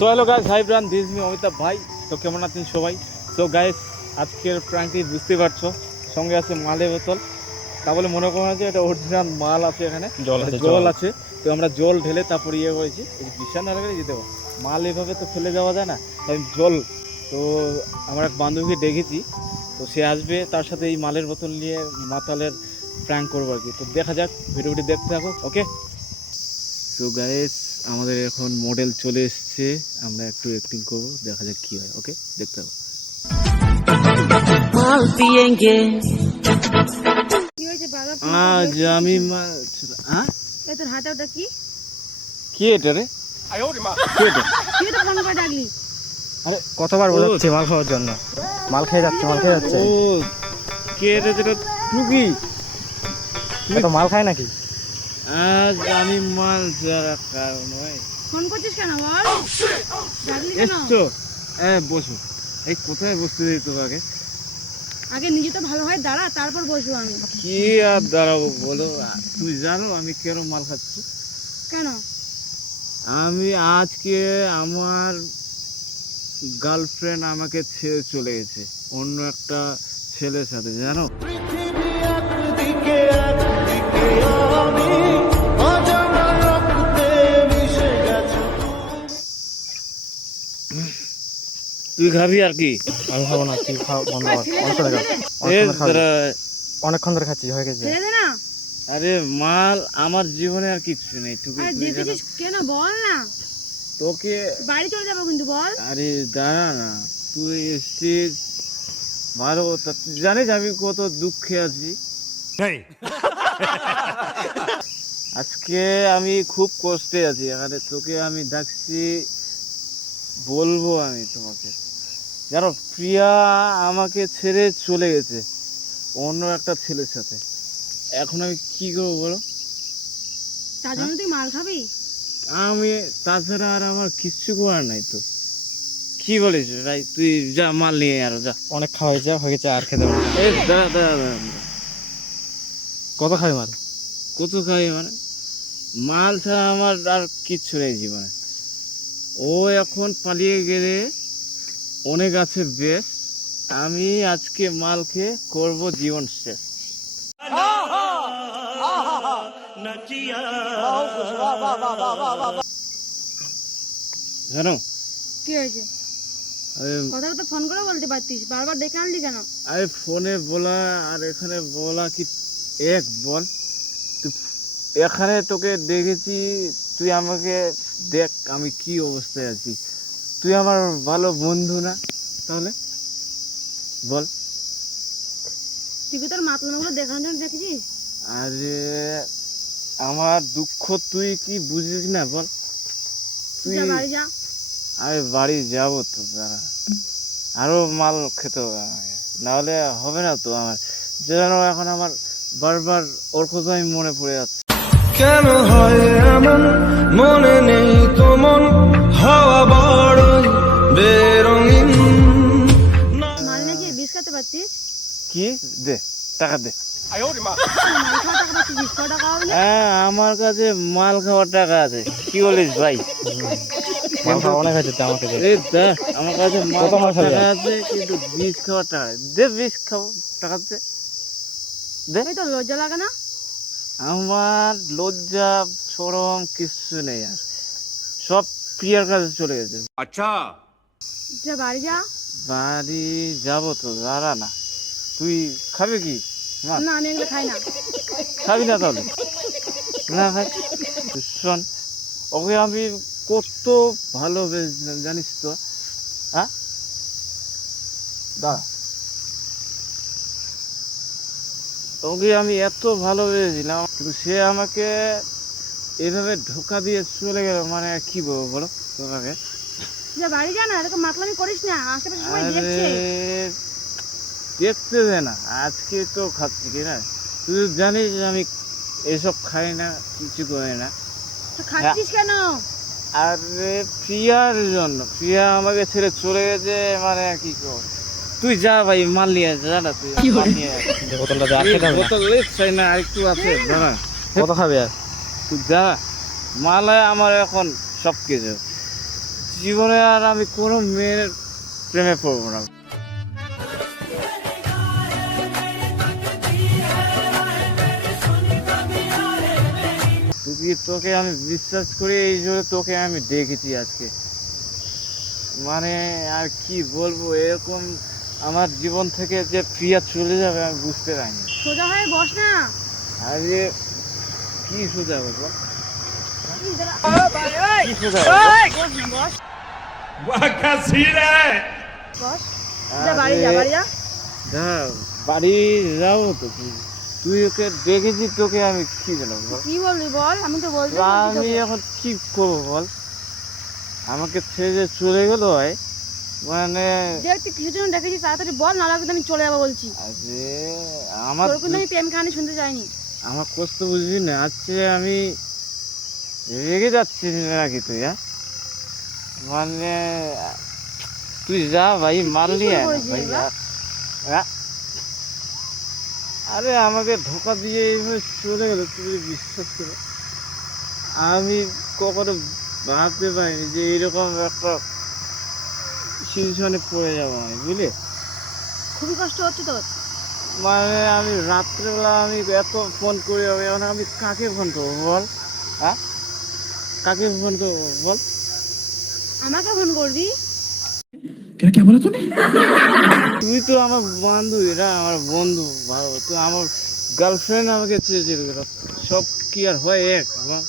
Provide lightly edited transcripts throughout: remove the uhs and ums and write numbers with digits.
So hello guys, hi ব্রান, this me Amitabh ভাই। তো কেমন আছেন সবাই? সো গাইস, আজকের প্র্যাঙ্কটি বুঝতে পারছো, সঙ্গে আছে মালের বোতল। তা বলে মনে করা যে এটা অরিজিনাল মাল আছে, এখানে জল আছে। তো আমরা জল ঢেলে তারপর ইয়ে করেছি, বিশাল না লাগে যেতে মাল এভাবে তো ফেলে যাওয়া যায় না, তাই জল। তো আমার এক বান্ধবীকে ডেকেছি, তো সে আসবে, তার সাথে এই মালের বোতল নিয়ে মাতালের প্র্যাঙ্ক করবো আর কি। তো দেখা যাক, ভিডিওটি দেখতে থাকো, ওকে? তো গাইস, আমাদের এখন মডেল চলে এসছে, আমরা একটু অ্যাক্টিং করবো, দেখা যাক কি হয়, ওকে? দেখতে হবে। আজ আমি তোর হাতে ওটা কি? কি এটা রে? কি এটা? কি তো ফোন করে ডাকলি? আরে কতবার বলছি মাল খাওয়ার জন্য, মাল খেয়ে যাচ্ছে। ও কে রে? যেটা টুকি তো মাল খায় নাকি? আজ আমি মাল যারা কারণ ফোন করছিস কেন বল? ডাকলি কেন? এসছো? বসো। এই কোথায় বসতে দিই তোমাকে? আগে নিজে তো ভালো হয় দাঁড়া, তারপর বসবো আমি। কি আর দাঁড়াবো বলো? তুমি জানো আমি কেন মাল খাচ্ছি? কেন? আমি আজকে আমার গার্লফ্রেন্ড আমাকে ছেড়ে চলে গেছে অন্য একটা ছেলের সাথে, জানো? তুই খাবি আর কি? আমি খাবো না, তুই খাও, বন্ধ কর, অনেকক্ষণ ধরে খাচ্ছি, হয়ে গেছে। ছেড়ে দে না। আরে মাল আমার জীবনে আর কিচ্ছু নেই। আরে দেখেছিস কেন বল না? তোকে বাড়ি চলে যাবো কিন্তু বল। আরে দাঁড়া না, তুই এসছিস ভালো, তুই জানিস আমি কত দুঃখে আছি। আজকে আমি খুব কষ্টে আছি, এখানে তোকে আমি ডাকছি, বলবো আমি তোমাকে। জানো, প্রিয়া আমাকে ছেড়ে চলে গেছে অন্য একটা ছেলের সাথে। এখন আমি কি করবো বলো? তার জন্য তুই মাল খাবি? আমি তাছাড়া আর আমার কিচ্ছু করার নাই। তো কি বলিস ভাই? তুই যা, মাল নিয়ে আর যা। অনেক খাওয়া হয়ে গেছে, আর খেতে পারবো না। এই দাঁড়া দাঁড়া দাঁড়া, কত খাবি মাল? কত খাই মানে? মাল ছাড়া আমার আর কিচ্ছু নেই জীবনে। ও এখন পালিয়ে গেলে অনেক আছে বেশ, আমি আজকে মাল খেয়ে করবো জীবন শেষ। জানো কি হয়েছে? কথা তো ফোন করে বলতে পারতিস, বারবার ডেকে আনলি কেন? আরে ফোনে বলা আর এখানে বলা কি এক? বল তুই, এখানে তোকে দেখেছি, তুই আমাকে দেখ আমি কি অবস্থায় আছি। তুই আমার ভালো বন্ধু না? তাহলে বল। তুই কি তোর মাতলাগুলো দেখানোর জন্য দেখেছিস? আরে আমার দুঃখ তুই কি বুঝিস না? বল তুই। যা বাড়ি যা। আমি বাড়ি যাবো তো, দাঁড়া, আরো মাল খেতে হবে আমাকে, নাহলে হবে না তো আমার। যেন এখন আমার বারবার ওর কথাই মনে পড়ে যাচ্ছে। কেন হয় এমন, মনে নেই তো মন, হাওয়া বড়ই বেরঙিন। মাল নাকি বিষ খেতে পারতিস? কি দে, টাকা দে। মাল খাওয়া টাকা পাচ্ছিস, বিষ খাওয়া টাকা হবে না? হ্যাঁ, আমার কাছে মাল খাওয়ার টাকা আছে। কি বলিস ভাই? মাল খাওয়া অনেক হয়েছে তো আমাকে। এই দেখ, আমার কাছে মাল কত মাল খাওয়ার খাবি? টাকা আছে, কিন্তু বিষ খাওয়ার টাকা নেই। দে, বিষ খাবো, টাকা দে। দে। এই তো লজ্জা লাগে না? আমার লজ্জা শরম কিচ্ছু নেই, আর সব প্রিয়ার কাছে চলে গেছে। যা বাড়ি যা। বাড়ি যাবো তো, দাঁড়া না। তুই খাবি কি? না আমি এগুলো খাই না। খাবি না তাহলে? না খাই। শোন, ওকে আমি কত ভালোবেসেছিলাম জানিস তো? হ্যাঁ দাঁড়া, ওকে আমি এত ভালোবেসেছিলাম, কিন্তু সে আমাকে এভাবে ধোকা দিয়ে চলে গেল। মানে কি বলবো বলো তোমাকে? যা বাড়ি যা না, এরকম মাতলামি করিস না, আশেপাশে সবাই আরে দেখছে। দেখতে দে না, আজকে তো খাচ্ছি কি না? তুই তো জানিস যে আমি এসব খাই না, কিছু করি না। তো খাচ্ছিস কেন? আরে প্রিয়ার জন্য, প্রিয়া আমাকে ছেড়ে চলে গেছে, মানে আর কি কর। তুই যা ভাই, মাল নিয়ে আসে, জানা তুই মাল নিয়ে আয়। বোতলটা দিয়ে আর খেতে হবে না। বোতল লেট চাই না, আরেকটু আছে, দাঁড়া। কত খাবি আর? তুই যা, মালায় আমার এখন সব কিছু। জীবনে আর আমি কোনো মেয়ের প্রেমে পড়বো না। তোকে আমি বিশ্বাস করি, এই জন্য তোকে আমি দেখেছি আজকে। মানে আর কি বলবো, এরকম আমার জীবন থেকে যে প্রিয়া চলে যাবে আমি বুঝতে পারিনি। সোজা হয়ে বস না। আরে কি সোজা বলবো, কি সোজা বস না, বস বস। বলবো? যা বাড়ি যা, বাড়ি যা। বাড়ি যাবো তো, তুই ওকে দেখেছি, তোকে আমি কি বলবো বল? কি বলবি বল, আমি তো বলছি। আমি এখন কি করবো বল, আমাকে ছেড়ে যে চলে গেল হয়, মানে দেখ তুই কিছু জন্য দেখেছিস, তাড়াতাড়ি বল, না লাগবে আমি চলে যাবো বলছি। আরে আমার তোর কিন্তু আমি প্রেম কাহিনী শুনতে চাইনি। আমার কষ্ট বুঝবি না, আজকে আমি রেগে যাচ্ছি নাকি তুই? হ্যাঁ মানে তুই যা ভাই, মারলি শুরু না করেছিস ভাই। এগুলা? হ্যাঁ? আরে আমাকে ধোকা দিয়ে এইভাবে চলে গেল, তুই বিশ্বাস করে আমি কখনো ভাবতে পারিনি যে এইরকম একটা সিচুয়েশনে পড়ে যাবো আমি, বুঝলি? খুবই কষ্ট হচ্ছে তোর? মানে আমি রাত্রেবেলা আমি এত ফোন করি, এখন আমি কাকে ফোন করবো বল? হ্যাঁ, কাকে ফোন করবো বল? আমাকে ফোন করবি? তুই তো আমার বান্ধবী না, আমার বন্ধু ভালো, তো আমার গার্লফ্রেন্ড আমাকে ছেড়ে চলে গেল, সব কি আর হয় এক বল?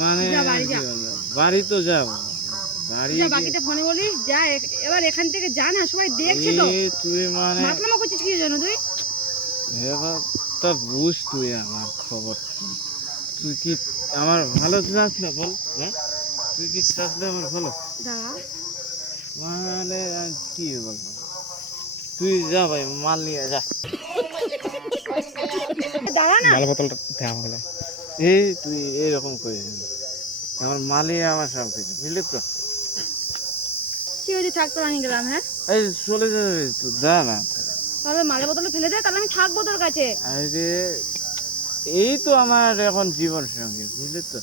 মানে যা বাড়ি যা। কি বলবো, বাড়ি তো যাবো, বাড়ি যা বাকিটা ফোনে বলিস, যা এবার এখান থেকে যা না, সবাই দেখছে তো। তুই মানে মাতলামো করছিস কি জানো তুই? এবার তা বুঝ তুই আমার খবর কি? তুই কি আমার ভালো চাস না বল? হ্যাঁ, তুই কি চাস না আমার ভালো? দাঁড়া, মানে আর কি বলবো, তুই যা ভাই, মাল নিয়ে যা। দাঁড়া না। মাল বোতলটা দে আমাকে। এই তুই এইরকম করিস না, আমার মালই আমার সব কিছু, বুঝলি তো? কি হয়েছে, থাকতো নিয়ে গেলাম। হ্যাঁ, এই চলে যাবে তো, যা না। তাহলে মালের বোতলে ফেলে দে, তাহলে আমি থাকবো তোর কাছে। আরে এই তো আমার এখন জীবন সঙ্গী, বুঝলি তো?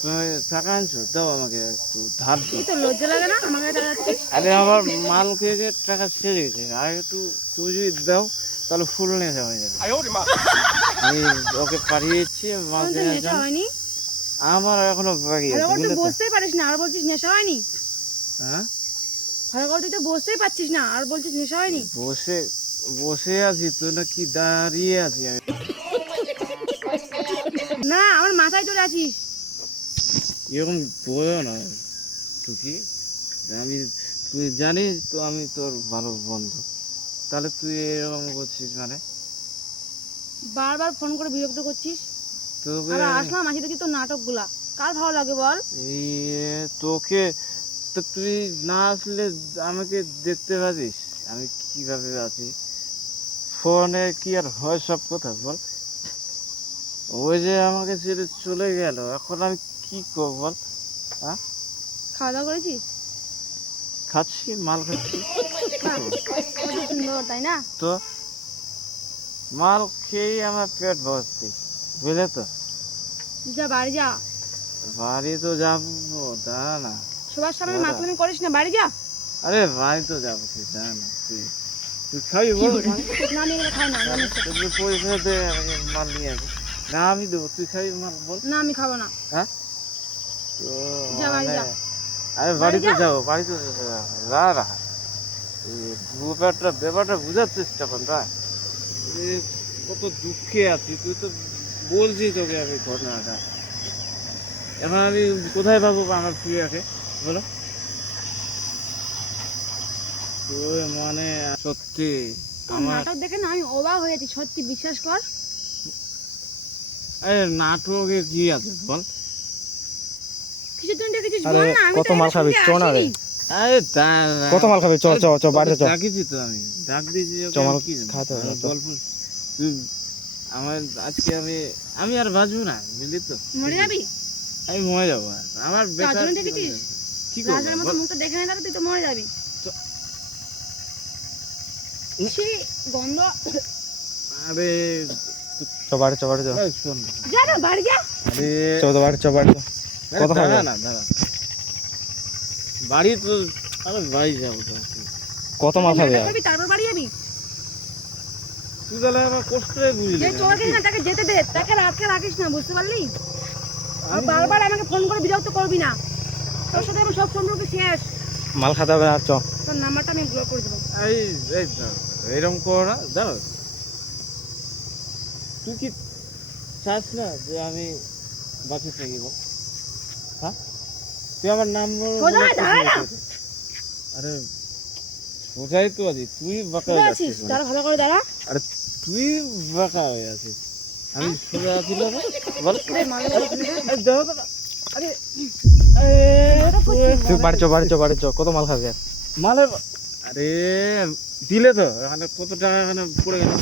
তুমি টাকা আনছো, দাও আমাকে একটু ধার দাও। তুই তো লজ্জা লাগে না আমার কাছে টাকা যাচ্ছিস? আরে আমার মাল খেয়ে টাকা শেষ গেছে, আর একটু তুই যদি দাও তাহলে ফুল নিয়ে যাওয়া যাবে। আমি ওকে পাঠিয়েছি মাল তখন তো কিনে নেশা আনলাম। হয়নি? আমার এখনো বাকি আছে, ভালো করে বুঝলি তুই তো? বসতেই পারিস না, আর বলছিস নেশা হয়নি? হ্যাঁ, ভালো করে তুই তো বসতেই পারছিস না, আর বলছিস নেশা হয়নি? বসে বসে আছি তো, নাকি দাঁড়িয়ে আছি আমি? না, আমার মাথায় চলে আছিস। এরকম বলো না টুকি, আমি তুই জানিস তো আমি তোর ভালো বন্ধু, তাহলে তুই এরকম করছিস মানে? বারবার ফোন করে বিরক্ত করছিস। তোকে আর আসলাম, আসি দেখি তোর নাটকগুলা। কার ভালো লাগে বল? এই তোকে তো, তুই না আসলে আমাকে দেখতে পারিস আমি কিভাবে আছি, ফোনে কি আর হয় সব কথা বল? ওই যে আমাকে ছেড়ে চলে গেল, এখন আমি কি করব বল? হ্যাঁ, খাওয়া দাওয়া করেছিস? খাচ্ছি, মাল খাচ্ছি, বাহ, কত সুন্দর, তাই না? তো মাল খেয়েই আমার পেট ভর্তি, বুঝলে তো? যা বাড়ি যা, বাড়ি তো যাবো, দাঁড়া না। সবার সামনে দাঁড়া। মাতলামি করিস না, বাড়ি যা। আরে বাড়ি তো যাবো, তুই দাঁড়া না, তুই তুই খাবি বল? না নিয়ে গেলে খাই না, জানিস তো। তুই পয়সা দে, আমি মাল নিয়ে আসবো। না আমি দেবো, তুই খাবি মাল বল? না আমি খাবো না। হ্যাঁ, তো যা বাড়ি যা। আরে বাড়িতে যাবো, বাড়িতে যাবো, দাঁড়া। ব্যাপারটা বোঝার চেষ্টা কর না, কত দুঃখে আছি, তুই তো বলছি তোকে আমি ঘটনাটা। এখন আমি কোথায় পাবো আমার প্রিয়াকে বলো? তুই মানে সত্যি তোর আমার, নাটক দেখে না আমি অবাক হয়ে যাচ্ছি, সত্যি বিশ্বাস কর। আরে নাটকে কি আছে বল? কিছুদিন দেখেছিস আরে, বল না, আমি কত তো মাল এর খাবি? সঙ্গে চ না রে। আসিনি। আরে দাঁড়া, কত মাল খাবে? চ চ চ বাড়িতে চ। ডাকিছি তো, আমি ডাক দিয়েছি ওকে, চ, মাল কি খাতে হবে, চ। গল্প তুই আমার আজকে আমি আর বাঁচবো না, বুঝলি তো? মরে যাবি? আমি মরে যাবো, আর আমার বেকার রাজনে জীবন দেখেছিস? যাবে। কি করবো রাজার মতো বল? মুখটা দেখে না, তাহলে তুই তো মরে যাবি। তো- ছি, গন্ধ। আরে চ বাড়ি চ, বাড়ি চ। এই শোন না। যা না বাড়ি যা। আরে চ তো বাড়ি চ, বাড়ি চ। কত খাবে? দাঁড়া না, দাঁড়া। বাড়ি তো আরে বাড়ি যাবো তো। কত মাল খাবে আর? খাবি তারপর বাড়ি যাবি? তুই তাহলে আমার কষ্টে বুঝলি যে চোরকে না তাকে যেতে দে, তাকে রাতকে রাখিস না, বুঝতে পারলি? আর বারবার আমাকে ফোন করে বিরক্ত করবি না, তোর সাথে আমার সব সম্পর্ক শেষ। মাল খাতে হবে না, চ। তোর নাম্বারটা আমি ব্লক করে দেবো। এই এই এরকম করো না, জানো তুই কি চাস না যে আমি বাঁচে থাকি বল? হ্যাঁ তুই আমার নাম সোজা হয়ে দাঁড়া না। আরে সোজাই তো আছি, তুই বাঁকা সোজা হয়ে আছিস, যাচ্ছিস। দাঁড়া ভালো করে দাঁড়া। আরে তুই বাঁকা হয়ে আছিস, আমি সোজা আছি না বল। আরে মাল বলো তুমি না। এই দেখো তো না। আরে তুই বাড়ি চ, বাড়ি চ, বাড়ি চ। কত মাল খাবে আর? মালে আরে দিলে তো এখানে কত টাকা এখানে পড়ে গেল।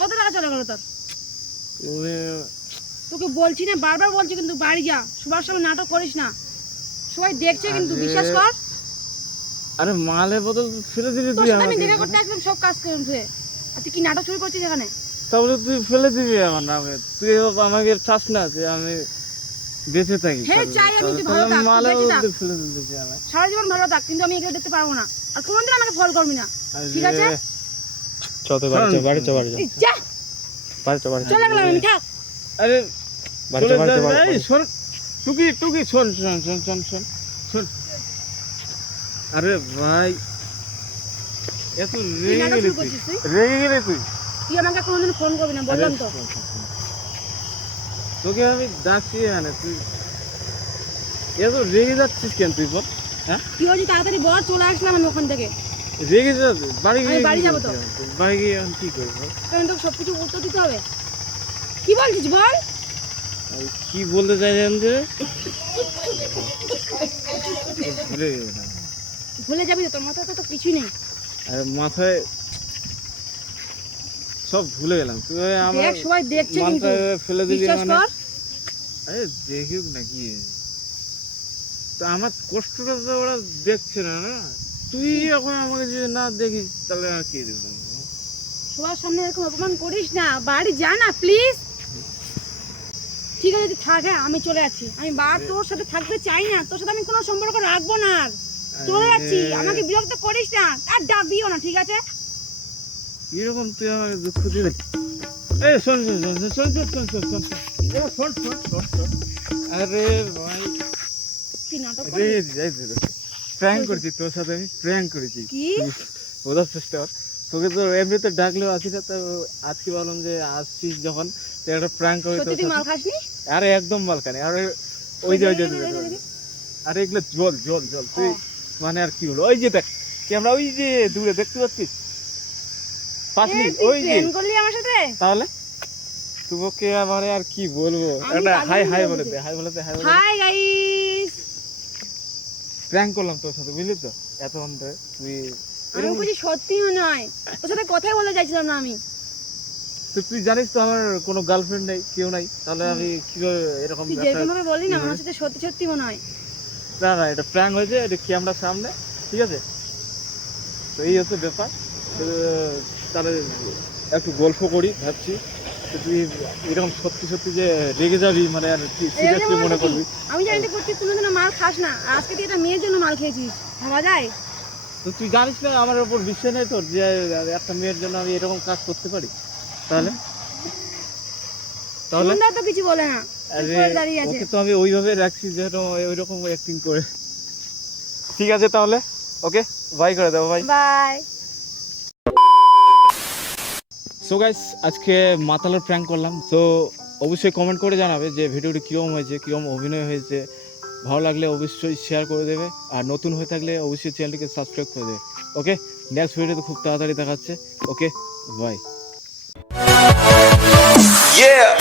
কত টাকা চলে গেল তোর? তুমি তোকে বলছি না, বারবার বলছি কিন্তু বাড়ি যা, সবার সামনে নাটক করিস না, সবাই দেখছে কিন্তু, আরে, বিশ্বাস কর। আরে মালের বোতল ফেলে দিবি তোর তুই সাথে আমি আমাকে। দেখা করতে আসলাম, সব কাজ করে ফেলে, আর তুই কি নাটক শুরু করছিস এখানে? তাহলে তুই ফেলে দিবি আমার নামে, তুই আমাকে চাস না যে আমি বেঁচে থাকি। হ্যাঁ, চাই আমি, তুই ভালো থাক, তুই মালের বেঁচে থাক। বোতল ফেলে দিতেছি আমি। সারা জীবন ভালো থাক, কিন্তু আমি এগুলো দেখতে পারবো না, আর কোনোদিন আমাকে ফল করবি না, ঠিক আছে? চ, তুই বাড়ি চ, বাড়ি চ, বাড়ি চ, এই যা, বাড়ি চ, বাড়ি চ, চলে গেলাম আমি, থাক। আরে বাড়ি চ, চলে বাড়ি চ, যা, বাড়ি এই চ। শোন টুকি টুকি শোন শোন শোন শোন শোন শোন। আরে ভাই এত তুই রেগে নাটক গেলি শুরু তুই, করছিস তুই? রেগে গেলি তুই। তুই আমাকে কোনোদিন ফোন করবি না, বললাম তো। আরে শোন, শোন, শোন। তোকে আমি ডাকছি এখানে, তুই এত রেগে যাচ্ছিস কেন তুই বল? হ্যাঁ কি হয়েছে তাড়াতাড়ি বল, চলে আসলাম আমি ওখান থেকে। রেগে যাবে বাড়ি গিয়ে আমি বাড়ি কি যাবো তো। করতে হবে? বাড়ি গিয়ে আমি কি করবো? কারণ তোকে সবকিছু উত্তর দিতে হবে। কি বলছিস বল? আমি কি বলতে চাইলাম যে ভুলে গেলাম। ভুলে যাবি তো, তোর মাথায় তো কিছুই নেই। আরে মাথায় সব ভুলে গেলাম, তুই আমার দেখ, সবাই দেখছে কিন্তু, মালটা ফেলে দিলি বিশ্বাস মানে। কর। আরে দেখুক না কি, তো আমার কষ্টটা তো ওরা দেখছে না, না তুই এখন আমাকে যদি না দেখিস তাহলে আর কি দেবো? সবার সামনে এরকম অপমান করিস না, বাড়ি যা না প্লিজ। ঠিক আছে, যদি থাকে আমি চলে যাচ্ছি, আমি তোর সাথে থাকতে চাই না, তোর সাথে আমি কোনো সম্পর্ক রাখবো না আর। চলে যাচ্ছি, আমাকে বিরক্ত করিস না, আর ডাকবিও না, ঠিক আছে? এরকম তুই আমাকে দুঃখ দিবি? এই শোন শোন শোন শোন শোন শোন শোন শোন শোন শোন শোন শোন। আরে ভাই কি নাটক রে করিস? প্র্যাঙ্ক করছি তোর সাথে, আমি প্র্যাঙ্ক করেছি। কি? বোঝার চেষ্টা কর, তোকে তো এমনিতে ডাকলেও আসি না, তো আজকে বললাম যে আসছিস যখন তো একটা প্র্যাঙ্ক করে সত্যি তোর তুই মাল সাথে। খাসনি? আরে একদম মালখানে, আরে ওই যে ওই যে আরে এগুলো জল জল জল তুই মানে আর কি হলো, ওই যে দেখ ক্যামেরা ওই যে দূরে দেখতে পাচ্ছিস পাসনি, এই, তুই ওই যে প্রেম করলি আমার সাথে? তাহলে তোকে আমার আর কি বলবো, আমি একটা পাগল হাই হয়ে হাই যাবো বলে যে। দে, হাই বলে দে, হাই বলে দে। হাই গাইস, প্র্যাঙ্ক করলাম তোর সাথে, বুঝলি তো এতক্ষণ ধরে তুই আমি এরকম বুঝি সত্যিও নয়, তোর সাথে কথাই বলতে চাইছিলাম না আমি। তো তুই জানিস তো আমার কোনো গার্লফ্রেন্ড নেই, কেউ নাই, তাহলে আমি কিভাবে এরকম তুই একটা- যেরকম ভাবে বললি না, আমার সাথে সত্যি সত্যি মনে হয়। না না এটা প্র্যাঙ্ক হয়েছে, এটা ক্যামেরার সামনে, ঠিক আছে? তো এই হচ্ছে ব্যাপার। তো তাহলে একটু গল্প করি ভাবছি, তো তুই এরকম সত্যি সত্যি যে রেগে যাবি মানে আর কি সিরিয়াসলি মনে করবি? আমি জানি তো প্রত্যেক কোনোদিনও মাল খাস না, আর আজকে তুই একটা মেয়ের জন্য মাল খেয়েছিস, ভাবা যায়? তো তুই জানিস না আমার ওপর বিশ্বাস নেই তোর যে একটা মেয়ের জন্য আমি এরকম কাজ করতে পারি? তাহলে তাহলে সুন্দর তো কিছু বলে না, আরে উপরে দাঁড়িয়ে আছে। ওকে তো আমি ওইভাবে রাখছি যেন ওইরকম অ্যাক্টিং করে। ঠিক আছে তাহলে, ওকে বাই করে দেবো ভাই। বাই। সো গাইস আজকে মাতালের প্র্যাঙ্ক করলাম, তো অবশ্যই কমেন্ট করে জানাবে যে ভিডিওটি কীরকম হয়েছে, কীরকম অভিনয় হয়েছে। ভালো লাগলে অবশ্যই শেয়ার করে দেবে, আর নতুন হয়ে থাকলে অবশ্যই চ্যানেলটিকে সাবস্ক্রাইব করে দেবে। ওকে, নেক্সট ভিডিওতে খুব তাড়াতাড়ি দেখাচ্ছে। Okay bye. Yeah.